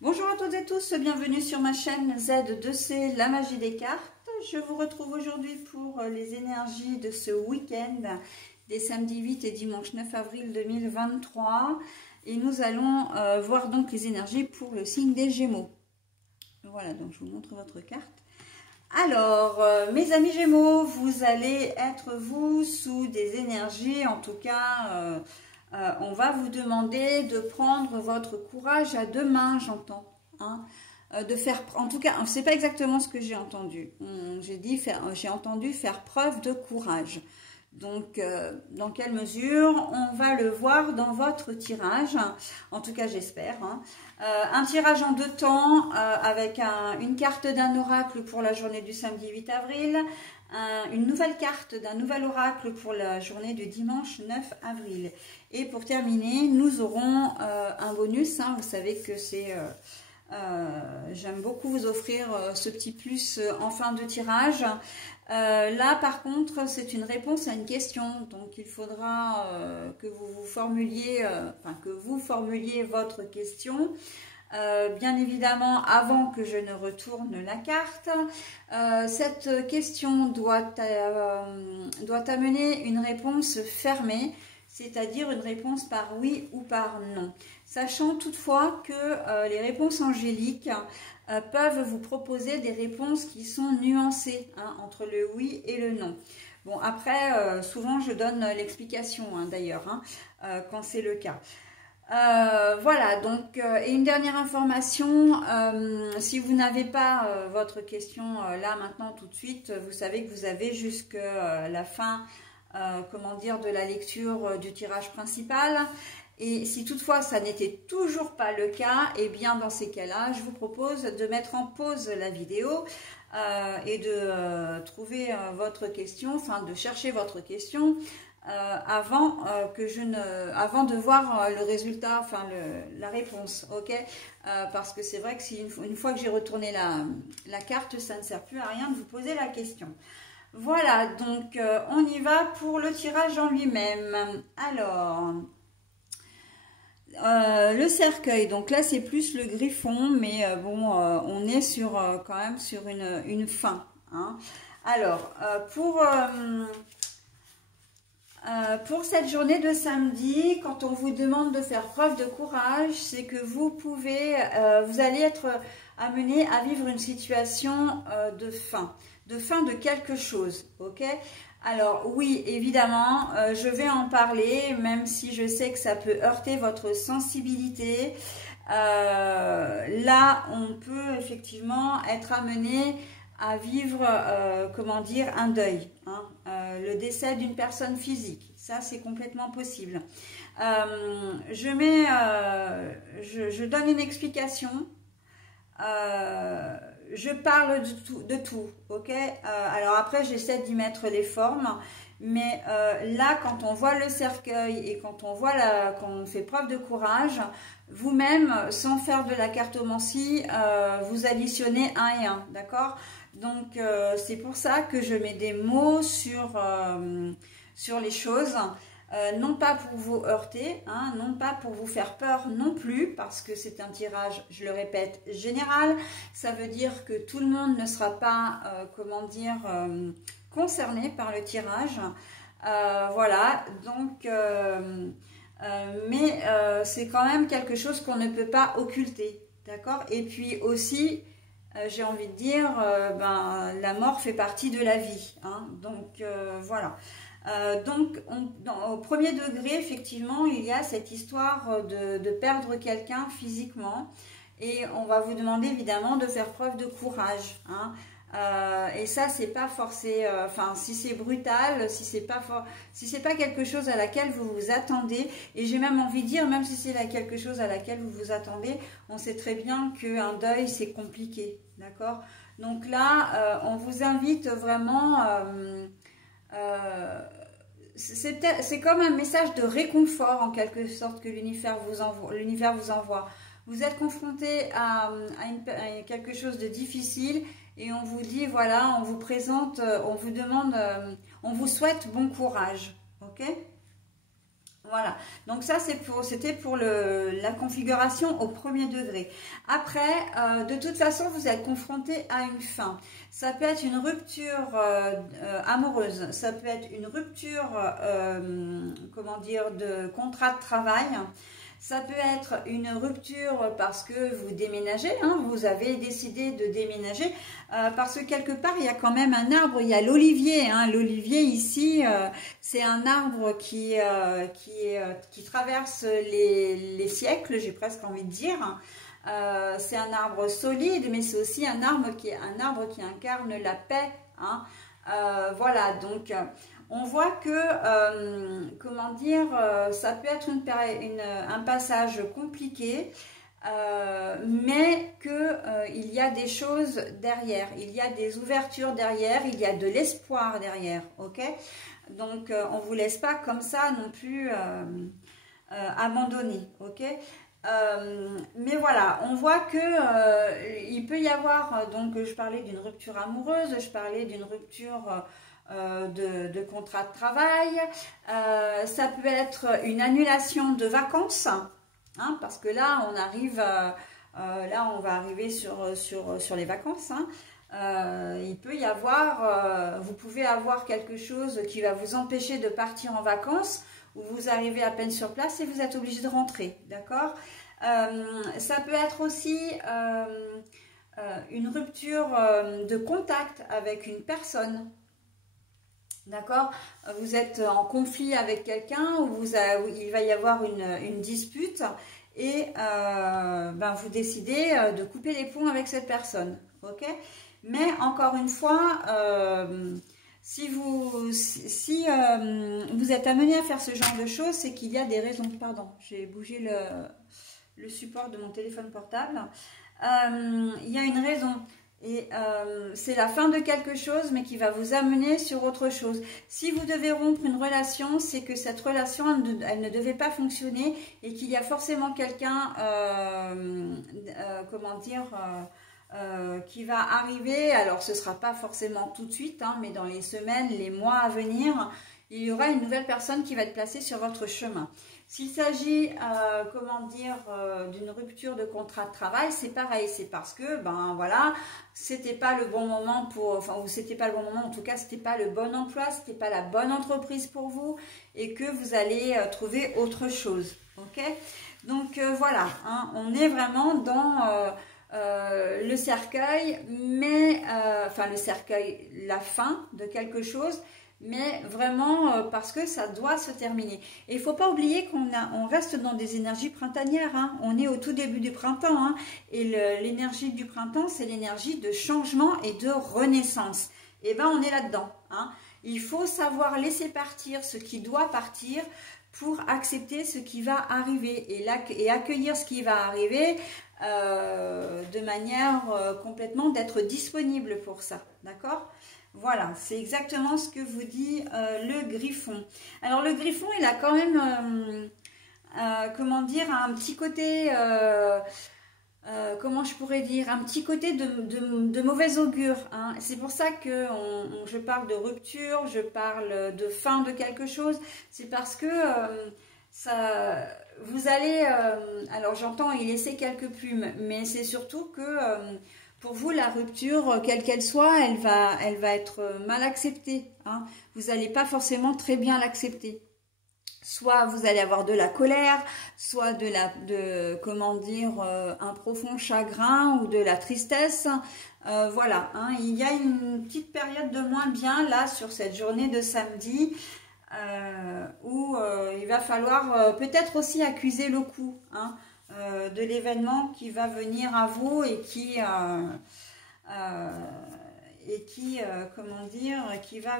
Bonjour à toutes et tous, bienvenue sur ma chaîne Z2C, la magie des cartes. Je vous retrouve aujourd'hui pour les énergies de ce week-end des samedis 8 et dimanche 9 avril 2023. Et nous allons voir donc les énergies pour le signe des Gémeaux. Voilà, donc je vous montre votre carte. Alors, mes amis Gémeaux, vous allez être vous sous des énergies, en tout cas... on va vous demander de prendre votre courage à deux mains, j'entends. Hein, de faire, en tout cas, c'est pas exactement ce que j'ai entendu. J'ai entendu faire preuve de courage. Donc, dans quelle mesure? On va le voir dans votre tirage. En tout cas, j'espère. Hein. Un tirage en deux temps avec une carte d'un oracle pour la journée du samedi 8 avril. Une nouvelle carte d'un nouvel oracle pour la journée du dimanche 9 avril. Et pour terminer, nous aurons un bonus. Hein, vous savez que c'est... j'aime beaucoup vous offrir ce petit plus en fin de tirage. Là, par contre, c'est une réponse à une question. Donc, il faudra que vous formuliez votre question. Bien évidemment, avant que je ne retourne la carte, cette question doit amener une réponse fermée, c'est-à-dire une réponse par oui ou par non. Sachant toutefois que les réponses angéliques peuvent vous proposer des réponses qui sont nuancées hein, entre le oui et le non. Bon, après, souvent je donne l'explication hein, d'ailleurs, hein, quand c'est le cas. Voilà, donc, et une dernière information, si vous n'avez pas votre question là, maintenant, tout de suite, vous savez que vous avez jusqu'à la fin, comment dire, de la lecture du tirage principal. Et si toutefois ça n'était toujours pas le cas, et bien dans ces cas-là, je vous propose de mettre en pause la vidéo et de trouver votre question, enfin de chercher votre question. Avant de voir le résultat, enfin la réponse, ok, parce que c'est vrai que si une fois que j'ai retourné la carte, ça ne sert plus à rien de vous poser la question. Voilà, donc on y va pour le tirage en lui-même. Alors, le cercueil, donc là c'est plus le griffon, mais bon, on est sur quand même sur une fin. Hein. Alors, pour cette journée de samedi, quand on vous demande de faire preuve de courage, c'est que vous allez être amené à vivre une situation de fin de quelque chose, ok? Alors oui, évidemment, je vais en parler, même si je sais que ça peut heurter votre sensibilité. Là, on peut effectivement être amené à vivre, comment dire, un deuil, hein, le décès d'une personne physique. Ça, c'est complètement possible. Je donne une explication. Je parle de tout, ok? Alors après, j'essaie d'y mettre les formes. Mais là, quand on voit le cercueil et quand on fait preuve de courage, vous-même, sans faire de la cartomancie, vous additionnez 1 et 1, d'accord? Donc, c'est pour ça que je mets des mots sur les choses. Non pas pour vous heurter, hein, non pas pour vous faire peur non plus, parce que c'est un tirage, je le répète, général. Ça veut dire que tout le monde ne sera pas, comment dire, concerné par le tirage. Voilà, donc, mais c'est quand même quelque chose qu'on ne peut pas occulter, d'accord? Et puis aussi, j'ai envie de dire, la mort fait partie de la vie, hein, donc voilà. Donc, au premier degré, effectivement, il y a cette histoire de perdre quelqu'un physiquement. Et on va vous demander évidemment de faire preuve de courage. Hein. Et ça, c'est pas forcé. Enfin, si c'est brutal, si c'est pas quelque chose à laquelle vous vous attendez. Et j'ai même envie de dire, même si c'est quelque chose à laquelle vous vous attendez, on sait très bien qu'un deuil, c'est compliqué. D'accord? Donc là, on vous invite vraiment... c'est comme un message de réconfort en quelque sorte que l'univers vous envoie. Vous êtes confronté à quelque chose de difficile et on vous dit voilà, on vous présente, on vous demande, on vous souhaite bon courage, ok? Voilà, donc ça c'était pour la configuration au premier degré. Après, de toute façon, vous êtes confronté à une fin. Ça peut être une rupture amoureuse, ça peut être une rupture, comment dire, de contrat de travail. Ça peut être une rupture parce que vous déménagez, hein, vous avez décidé de déménager, parce que quelque part, il y a quand même un arbre, il y a l'olivier. Hein, l'olivier ici, c'est un arbre qui traverse les siècles, j'ai presque envie de dire. C'est un arbre solide, mais c'est aussi un arbre qui incarne la paix. Hein. Voilà, donc... on voit que, comment dire, ça peut être un passage compliqué, mais qu'il y a des choses derrière, il y a des ouvertures derrière, il y a de l'espoir derrière, ok? Donc, on ne vous laisse pas comme ça non plus abandonné, ok? Mais voilà, on voit que il peut y avoir, donc je parlais d'une rupture amoureuse, je parlais d'une rupture... de contrat de travail, ça peut être une annulation de vacances, hein, parce que là on arrive, là on va arriver sur les vacances, hein. Il peut y avoir, vous pouvez avoir quelque chose qui va vous empêcher de partir en vacances, où vous arrivez à peine sur place et vous êtes obligé de rentrer, d'accord? Ça peut être aussi une rupture de contact avec une personne. D'accord, vous êtes en conflit avec quelqu'un ou il va y avoir une dispute et vous décidez de couper les ponts avec cette personne. Ok, mais encore une fois, si vous êtes amené à faire ce genre de choses, c'est qu'il y a des raisons. Pardon, j'ai bougé le support de mon téléphone portable. Il y a une raison. Et c'est la fin de quelque chose, mais qui va vous amener sur autre chose. Si vous devez rompre une relation, c'est que cette relation, elle ne devait pas fonctionner et qu'il y a forcément quelqu'un, comment dire, qui va arriver. Alors, ce ne sera pas forcément tout de suite, hein, mais dans les semaines, les mois à venir, il y aura une nouvelle personne qui va être placée sur votre chemin. S'il s'agit, comment dire, d'une rupture de contrat de travail, c'est pareil, c'est parce que, ben voilà, c'était pas le bon moment pour, enfin, ou c'était pas le bon moment, en tout cas, c'était pas le bon emploi, c'était pas la bonne entreprise pour vous, et que vous allez trouver autre chose, ok? Donc voilà, hein, on est vraiment dans le cercueil, mais, enfin le cercueil, la fin de quelque chose, mais vraiment parce que ça doit se terminer. Et il ne faut pas oublier on reste dans des énergies printanières, hein. On est au tout début du printemps, hein, et l'énergie du printemps, c'est l'énergie de changement et de renaissance. Et bien, on est là-dedans, hein. Il faut savoir laisser partir ce qui doit partir pour accepter ce qui va arriver et accueillir ce qui va arriver de manière complètement d'être disponible pour ça, d'accord ? Voilà, c'est exactement ce que vous dit le griffon. Alors le griffon, il a quand même, comment dire, un petit côté, comment je pourrais dire, un petit côté de mauvais augure, hein. C'est pour ça que je parle de rupture, je parle de fin de quelque chose. C'est parce que vous allez, alors j'entends y laisser quelques plumes, mais c'est surtout que... pour vous, la rupture, quelle qu'elle soit, elle va être mal acceptée, hein. Vous n'allez pas forcément très bien l'accepter. Soit vous allez avoir de la colère, soit comment dire, un profond chagrin ou de la tristesse. Voilà, hein. Il y a une petite période de moins bien là sur cette journée de samedi où il va falloir peut-être aussi accuser le coup, hein. De l'événement qui va venir à vous et qui comment dire, qui va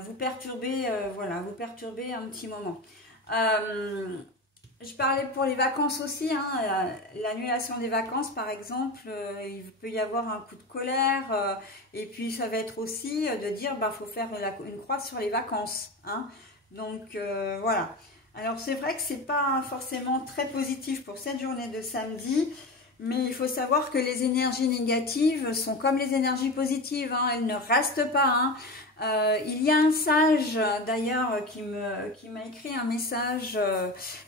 vous perturber, voilà, vous perturber un petit moment. Je parlais pour les vacances aussi, hein, l'annulation des vacances par exemple, il peut y avoir un coup de colère, et puis ça va être aussi de dire, bah, faut faire une croix sur les vacances, hein. Donc voilà. Alors c'est vrai que c'est pas forcément très positif pour cette journée de samedi, mais il faut savoir que les énergies négatives sont comme les énergies positives, hein, elles ne restent pas, hein. Il y a un sage d'ailleurs qui m'a écrit un message,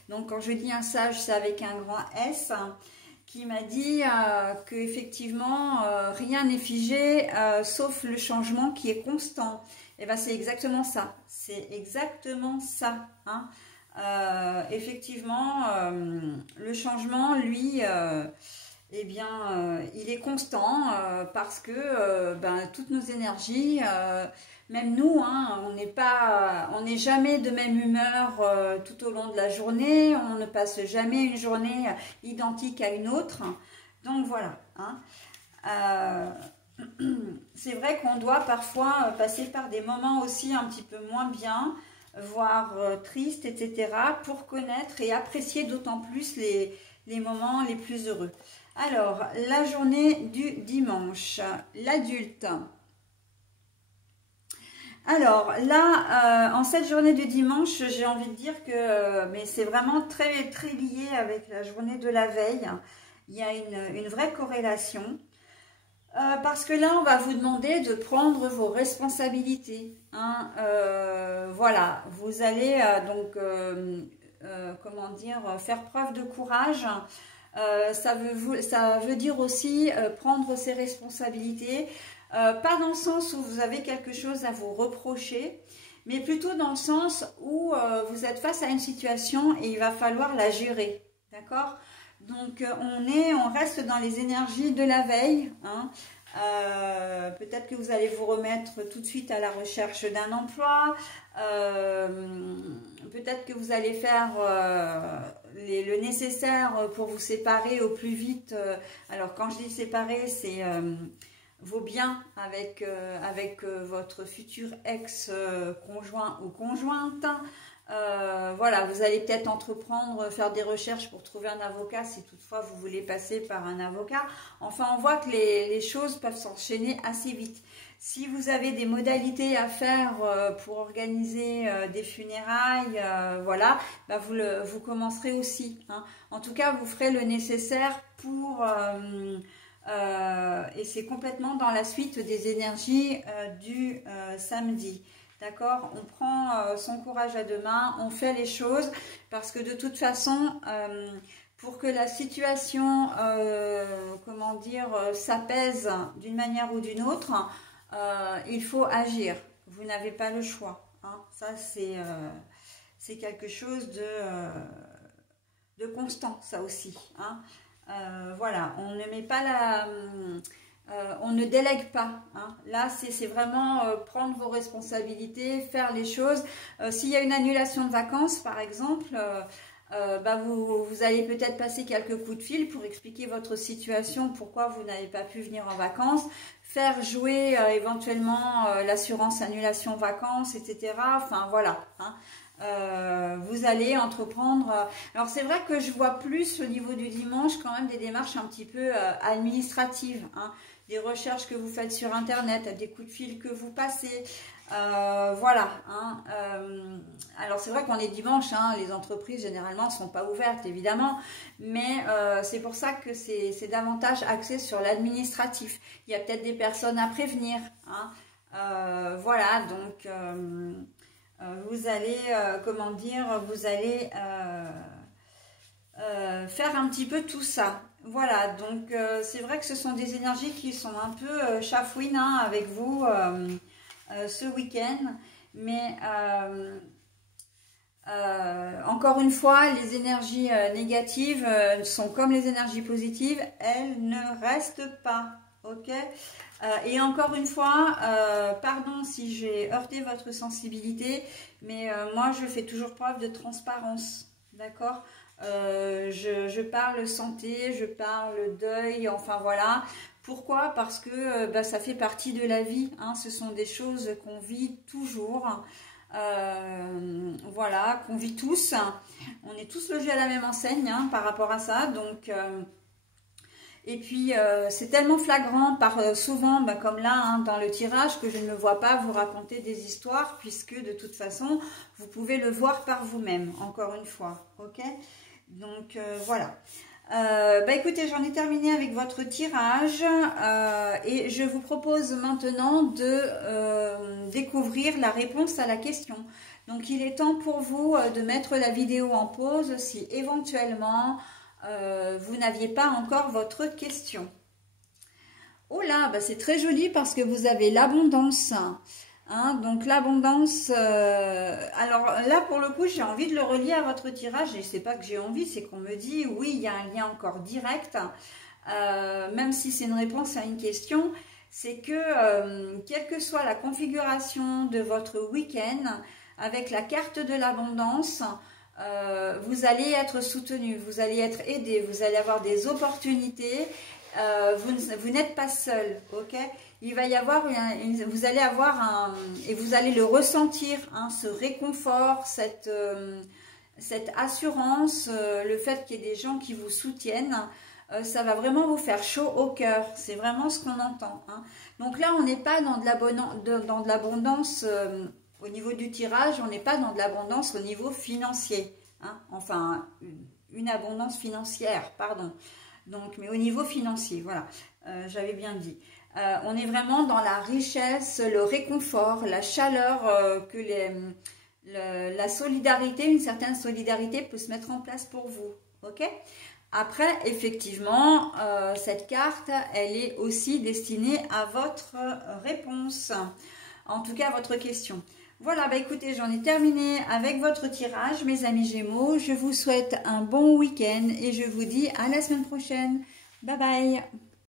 donc quand je dis un sage c'est avec un grand S, qui m'a dit que effectivement rien n'est figé sauf le changement qui est constant. Et bien c'est exactement ça, hein. Effectivement le changement lui eh bien, il est constant parce que toutes nos énergies, même nous, hein, on n'est jamais de même humeur tout au long de la journée, on ne passe jamais une journée identique à une autre. Donc voilà, hein. C'est vrai qu'on doit parfois passer par des moments aussi un petit peu moins bien, voire tristes, etc., pour connaître et apprécier d'autant plus les moments les plus heureux. Alors, la journée du dimanche, l'adulte. Alors là, en cette journée du dimanche, j'ai envie de dire que mais c'est vraiment très, très lié avec la journée de la veille. Il y a une vraie corrélation. Parce que là, on va vous demander de prendre vos responsabilités, hein. Voilà, vous allez comment dire, faire preuve de courage. Ça veut dire aussi prendre ses responsabilités, pas dans le sens où vous avez quelque chose à vous reprocher, mais plutôt dans le sens où vous êtes face à une situation et il va falloir la gérer, d'accord? Donc on reste dans les énergies de la veille, hein. Peut-être que vous allez vous remettre tout de suite à la recherche d'un emploi, peut-être que vous allez faire le nécessaire pour vous séparer au plus vite. Alors quand je dis séparer, c'est vos biens avec votre futur ex-conjoint ou conjointe. Voilà, vous allez peut-être entreprendre, faire des recherches pour trouver un avocat si toutefois vous voulez passer par un avocat. Enfin, on voit que les choses peuvent s'enchaîner assez vite. Si vous avez des modalités à faire pour organiser des funérailles, voilà, vous commencerez aussi, hein. En tout cas, vous ferez le nécessaire pour... et c'est complètement dans la suite des énergies du samedi. D'accord, on prend son courage à deux mains, on fait les choses parce que de toute façon, pour que la situation, comment dire, s'apaise d'une manière ou d'une autre, il faut agir. Vous n'avez pas le choix, hein. Ça, c'est quelque chose de constant, ça aussi, hein. Voilà, on ne met pas on ne délègue pas, hein. Là, c'est vraiment prendre vos responsabilités, faire les choses. S'il y a une annulation de vacances, par exemple, vous allez peut-être passer quelques coups de fil pour expliquer votre situation, pourquoi vous n'avez pas pu venir en vacances, faire jouer éventuellement l'assurance annulation vacances, etc. Enfin, voilà, hein. Vous allez entreprendre. Alors c'est vrai que je vois plus au niveau du dimanche quand même des démarches un petit peu administratives, hein, des recherches que vous faites sur internet, des coups de fil que vous passez, voilà, hein. Alors c'est vrai qu'on est dimanche, hein, les entreprises généralement ne sont pas ouvertes évidemment, mais c'est pour ça que c'est davantage axé sur l'administratif. Il y a peut-être des personnes à prévenir, hein. Voilà, donc vous allez, comment dire, vous allez faire un petit peu tout ça. Voilà, donc c'est vrai que ce sont des énergies qui sont un peu chafouines, hein, avec vous ce week-end. Mais encore une fois, les énergies négatives sont comme les énergies positives, elles ne restent pas. Ok, et encore une fois, pardon si j'ai heurté votre sensibilité, mais moi je fais toujours preuve de transparence, d'accord. Je parle santé, je parle deuil, enfin voilà. Pourquoi? Parce que ça fait partie de la vie, hein. Ce sont des choses qu'on vit toujours, voilà, qu'on vit tous. On est tous logés à la même enseigne, hein, par rapport à ça, donc... Et puis, c'est tellement flagrant, souvent, comme là, hein, dans le tirage, que je ne me vois pas vous raconter des histoires, puisque de toute façon, vous pouvez le voir par vous-même, encore une fois, ok? Donc, voilà. Écoutez, j'en ai terminé avec votre tirage et je vous propose maintenant de découvrir la réponse à la question. Donc il est temps pour vous de mettre la vidéo en pause si éventuellement vous n'aviez pas encore votre question. Oh là, c'est très joli parce que vous avez l'abondance. Hein, donc l'abondance, alors là pour le coup j'ai envie de le relier à votre tirage et c'est pas que j'ai envie, c'est qu'on me dit oui il y a un lien encore direct, même si c'est une réponse à une question, c'est que quelle que soit la configuration de votre week-end, avec la carte de l'abondance, vous allez être soutenu, vous allez être aidé, vous allez avoir des opportunités, vous n'êtes pas seul, ok? Il va y avoir, vous allez avoir et vous allez le ressentir, hein, ce réconfort, cette assurance, le fait qu'il y ait des gens qui vous soutiennent, ça va vraiment vous faire chaud au cœur. C'est vraiment ce qu'on entend. Hein. Donc là, on n'est pas dans de l'abondance au niveau du tirage, on n'est pas dans de l'abondance au niveau financier. Hein. Enfin, une abondance financière, pardon. Donc, mais au niveau financier, voilà, j'avais bien dit. On est vraiment dans la richesse, le réconfort, la chaleur, que la solidarité, une certaine solidarité peut se mettre en place pour vous. Ok? Après, effectivement, cette carte, elle est aussi destinée à votre réponse, en tout cas à votre question. Voilà, écoutez, j'en ai terminé avec votre tirage, mes amis Gémeaux. Je vous souhaite un bon week-end et je vous dis à la semaine prochaine. Bye bye!